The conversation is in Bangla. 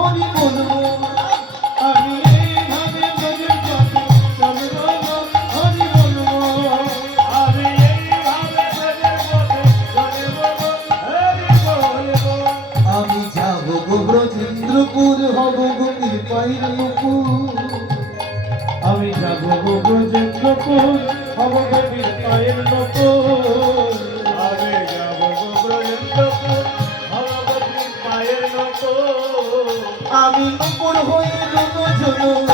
হরি বলবো আমি এইভাবে ব্রজের পথে চলবো হরি বলবো আমি এইভাবে ব্রজের পথে চলবো হরি বলবো আমি যাব গো ব্রজেন্দ্রপুর হব গো কৃপায় মুকুর আমি যাব গো ব্রজেন্দ্রপুর হব গো কৃপায় মুকুর আমি যাব গো ব্রজেন্দ্রপুর হব গো কৃপায় মুকুর আমি নুপুর হয়ে রোজ